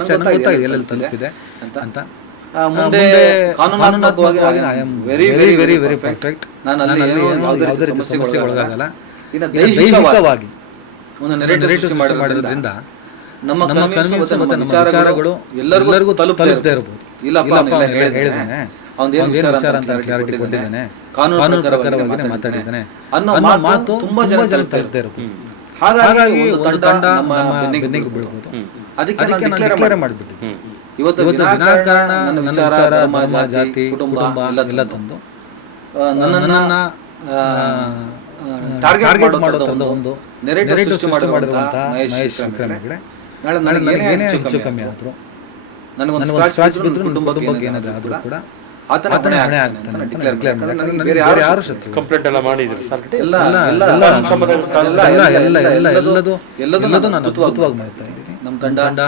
ಅಷ್ಟೇ ನಂಗೆ ಗೊತ್ತಾಗಿದೆ ಎಲ್ಲೆಲ್ಲಿ ತಲುಪಿದೆ ಅಂತ. ಮುಂದೆ ಕಾನೂನಾತ್ಮಕವಾಗಿ I am very very very very perfect. ನಾನು ಅಲ್ಲಿ ಯಾವುದೇ ರೀತಿ ಸಮಸ್ಯೆಗೆ ಒಳಗಾಗಲ್ಲ. ದೈಹಿಕವಾಗಿ ಒಂದು ನೆರೆಟಿವ್ ಮಾಡಿರೋದ್ರಿಂದ ನಮ್ಮ ಕನ್ವಿನ್ಸ್ ಮತ್ತೆ ನಮ್ಮ ವಿಚಾರಗಳು ಎಲ್ಲರಿಗೂ ತಲುಪದೇ ಇರಬಹುದು. ಇಲ್ಲಪ್ಪ ಹೇಳಿದ್ದೇನೆ, ಅವನು ಏನು ವಿಚಾರ ಅಂತ ಕ್ಲಾರಿಟಿ ಕೊಟ್ಟಿದ್ದೇನೆ, ಕಾನೂನು ಪ್ರಕಾರವಾಗಿ ಮಾತಾಡಿದ್ದೇನೆ ಅನ್ನೋ ಮಾತು ತುಂಬಾ ಜನ ತಲುಪದೇ ಇರಬಹುದು. ಹಾಗಾಗಿ ಒಂದು ತಂಡ ನಮ್ಮ ಬೆನ್ನಿಗೆ ಬೀಳ್ಬೋದು. ಅದಕ್ಕೆ ನಾನು ಡಿಕ್ಲೇರ್ ಮಾಡಿಬಿಟ್ಟಿದ್ದೆ, ಇವತ್ತು ವಿನಾಕಾರಣ ನನ್ನ ವಿಚಾರ, ಧರ್ಮ, ಜಾತಿ, ಕುಟುಂಬ ಎಲ್ಲ ತಂದು ನನ್ನನ್ನ ಟಾರ್ಗೆಟ್ ಮಾಡೋದ್ರಿಂದ ಒಂದು ನೆರೆಟಿವ್ ಸೃಷ್ಟಿ ಮಾಡಿರುವಂತಹ ಮಹೇಶ್ ವಿಕ್ರಮ್ ಹೆಗಡೆ ನನಗೆ ಏನೇ ಹೆಚ್ಚು ಕಮ್ಮಿ ಆದರೂ, ನನಗೊಂದು ಸ್ಕ್ರಾಚ್ ಬಿದ್ದರೂ ಕುಟುಂಬಕ್ಕೆ ಏನಾದರೂ ಆದರೂ ಕೂಡ ಆತನೇ ಹೊಣೆ ಆಗ್ತಾನೆ ಅಂತ ಡಿಕ್ಲೇರ್ ಮಾಡಿದೆ. ಬೇರೆ ಯಾರು ಶತ್ರು ಕಂಪ್ಲೇಂಟ್ ಎಲ್ಲ ಮಾಡಿದ್ರು ಸರ್? ಎಲ್ಲದೂ ನಾನು ಅದ್ಭುತವಾಗಿ ಮಾಡ್ತಾ ಇದ್ದೀನಿ. ನಮ್ಮ ತಂಡ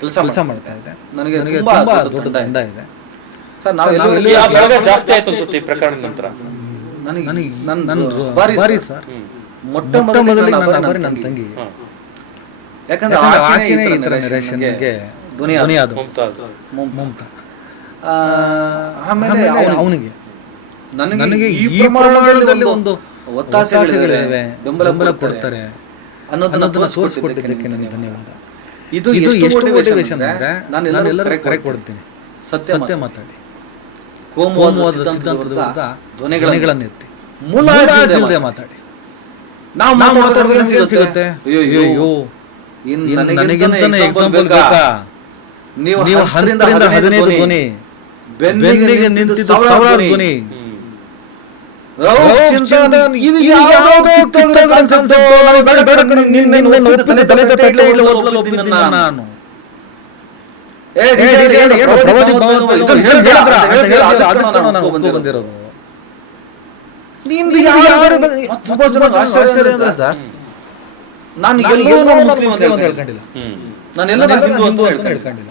ಕೆಲಸ ಮಾಡ್ತಾ ಇದೆ. ನನಗೆ ತುಂಬಾ ದೊಡ್ಡ ತಂಡ ಇದೆ ಸರ್. ನಾವು ಜಾಸ್ತಿ ಆಯ್ತು ಅನ್ಸುತ್ತೆ ಈ ಪ್ರಕರಣ ನಂತರ. ನನ್ನ ಬಾರಿ ಸರ್, ಮೊಟ್ಟ ಮೊದಲಿಗೆ ನನ್ನ ತಂಗಿ, ಯಾಕಂದ್ರೆ ಆಕೆನೇ ಈ ತರ ನಿರೇಶನ್ಗೆ ಧ್ವನಿಯಾದ ಮಮತಾ. ಆಮೇಲೆ ಅವನಿಗೆ ನನಗೆ ಈ ಪ್ರಮಾಣದಲ್ಲಿ ಒಂದು ಒತ್ತಾಸೆಗಳಿವೆ, ಬೆಂಬಲ ಕೊಡ್ತಾರೆ ಅನ್ನೋದನ್ನ ತೋರಿಸ್ಕೊಟ್ಟಿದ್ದಕ್ಕೆ ನನಗೆ ಧನ್ಯವಾದ. ಇದು ಎಷ್ಟು ಮೋಟಿವೇಶನ್ ಅಂದ್ರೆ ನಾನು ಎಲ್ಲರೂ ಕರೆ ಕೊಡ್ತೀನಿ, ಸತ್ಯ ಮಾತಾಡಿ, ಕೋಮುವಾದ ಸಿದ್ಧಾಂತದ ವಿರುದ್ಧ ಧ್ವನಿಗಳನ್ನು ಎತ್ತಿ, ಮುಲಾಜಿಲ್ಲದೆ ಮಾತಾಡಿ. ನಾವು ಮಾತಾಡಿದ್ರೆ ಸಿಗುತ್ತೆ. ಅಯ್ಯೋ ನನಗಿಂತಾನೆ ಎಕ್ಸಾಂಪಲ್ ಬೇಕಾ? ನೀವು 10ರಿಂದ 15 ಧ್ವನಿ, ಬೆನ್ನಿಗೆ ನಿಂತಿದ್ದು ಸಾವಿರಾರು ಧ್ವನಿ. ನಾನು ಬಂದಿರೋದು ಸರ್. ನಾನು ಎಲ್ಲೋ ಮುಸ್ಲಿಂ ಅಂತ ಹೇಳ್ಕೊಂಡಿಲ್ಲ, ನಾನು ಎಲ್ಲ ಹಿಂದೂ ಅಂತ ಹೇಳ್ಕೊಂಡಿಲ್ಲ.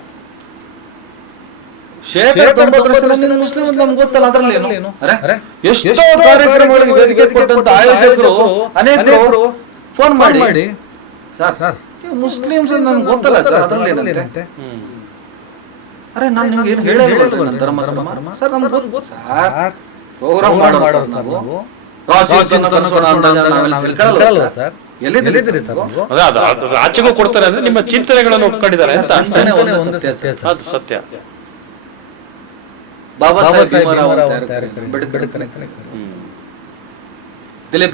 ಮುಸ್ಲಿಂ ಅಂತ ನಮ್ಗೆ ಗೊತ್ತಲ್ಲ, ಅದ್ರಲ್ಲಿ ಏನು ಎಷ್ಟೋ ಕಾರ್ಯಕ್ರಮಗಳಿಗೆ ವೇದಿಕೆ ಕೊಟ್ಟಂತ ಆಯೋಜಕರು ಅನೇಕರು ಫೋನ್ ಮಾಡಿ ಸರ್ ಮುಸ್ಲಿಮ್ಸ್ ನಮ್ಗೆ ಗೊತ್ತಲ್ಲ ಸರ್, ಅದ್ರಲ್ಲಿ ಏನಂತೆ? ಅರೆ ನಾನು ನಿಮ್ಗೆ ಏನು ಹೇಳಿಲ್ಲ ಧರ್ಮ ಸರ್, ನಮ್ಗೆ ಗೊತ್ತು ಸರ್, ಪ್ರೋಗ್ರಾಮ್ ಮಾಡೋರು ಸರ್ ನಾವು. ಆಚೆಗೂ ಕೊಡ್ತಾರೆ ಅಂದ್ರೆ ನಿಮ್ಮ ಚಿಂತನೆಗಳನ್ನು ಒಪ್ಕೊಂಡಿದ್ದಾರೆ ಅಂತ. ಅದು ಸತ್ಯ. ಬಾಬಾ ಸಾಹೇಬ್ ದಿಲೀಪ್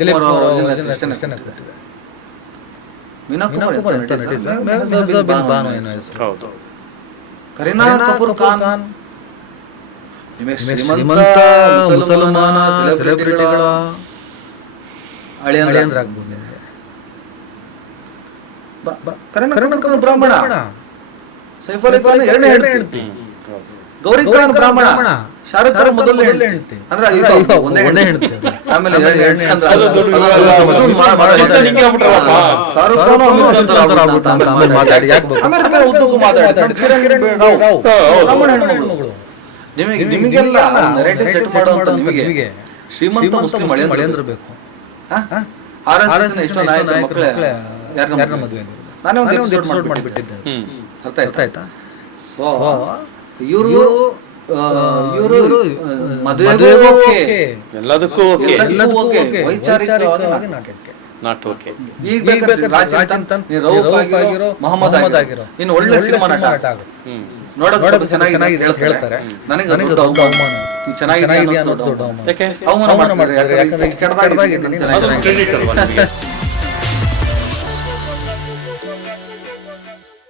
ಕರೀನಾ ಕಪೂರ್ ಖಾನ್, ಶ್ರೀಮಂತ ಮುಸಲ್ಮಾನ ಸೆಲೆಬ್ರಿಟಿಗಳ ಅಳಿಯಂದ್ರ ಆಗ್ಬೋದು ನಿಮಗೆ. ಕರೀನಾ ಕಪೂರ್ ಬ್ರಾಹ್ಮಣ, ಸೈಫ್ ಅಲಿ ಖಾನ್ ಎರಡನೇ ಹೆಂಡತಿ, ಗೌರಿ ಖಾನ್ ಬ್ರಾಹ್ಮಣ, ಶಾರುಖ್ ಖಾನ್ ಮೊದಲನೇ ಹೆಂಡತಿ. ಅಂದ್ರೆ ಒಂದೇ ಹೆಂಡತಿ, ಆಮೇಲೆ ನಿಮಗೆಲ್ಲ ನಿಮಗೆ ಶ್ರೀಮಂತ ಮುಸ್ಲಿಂ ಅಳಿಯಂದ್ರ ಬೇಕು. ಯಾರನ್ನ ಮದುವೆ ನಾನೇ ಒಂದು ಎಪಿಸೋಡ್ ಮಾಡಿಬಿಟ್ಟಿದ್ದೆ, ಅರ್ಥ ಆಯ್ತಾ? ಇವರು ಮದುವೆಗೂ ಎಲ್ಲದಕ್ಕೂ ವೈಚಾರಿಕವಾಗಿ ನಾಟ್ ಓಕೆ. ಈಗ ಬೇಕಾದ್ರೆ ರಾಜಚಿಂತನ್, ರೌಫ್ ಆಗಿರೋ, ಮೊಹಮ್ಮದ್ ಆಗಿರೋ ಇನ್ನು ಒಳ್ಳೆ ಸಿನಿಮಾ ನಟ ನೋಡೋಕೆ ಚೆನ್ನಾಗಿದೆ ಹೇಳ್ತಾರೆ. ನನಗೆ ದೊಡ್ಡ ಅವಮಾನ, ಚೆನ್ನಾಗಿದೆ ಅನ್ನೋದು ದೊಡ್ಡ ಅವಮಾನ ಮಾಡ್ತಾರೆ. ಯಾಕಂದ್ರೆ ಕೆಟ್ಟದಾಗಿದ್ದೀನಿ.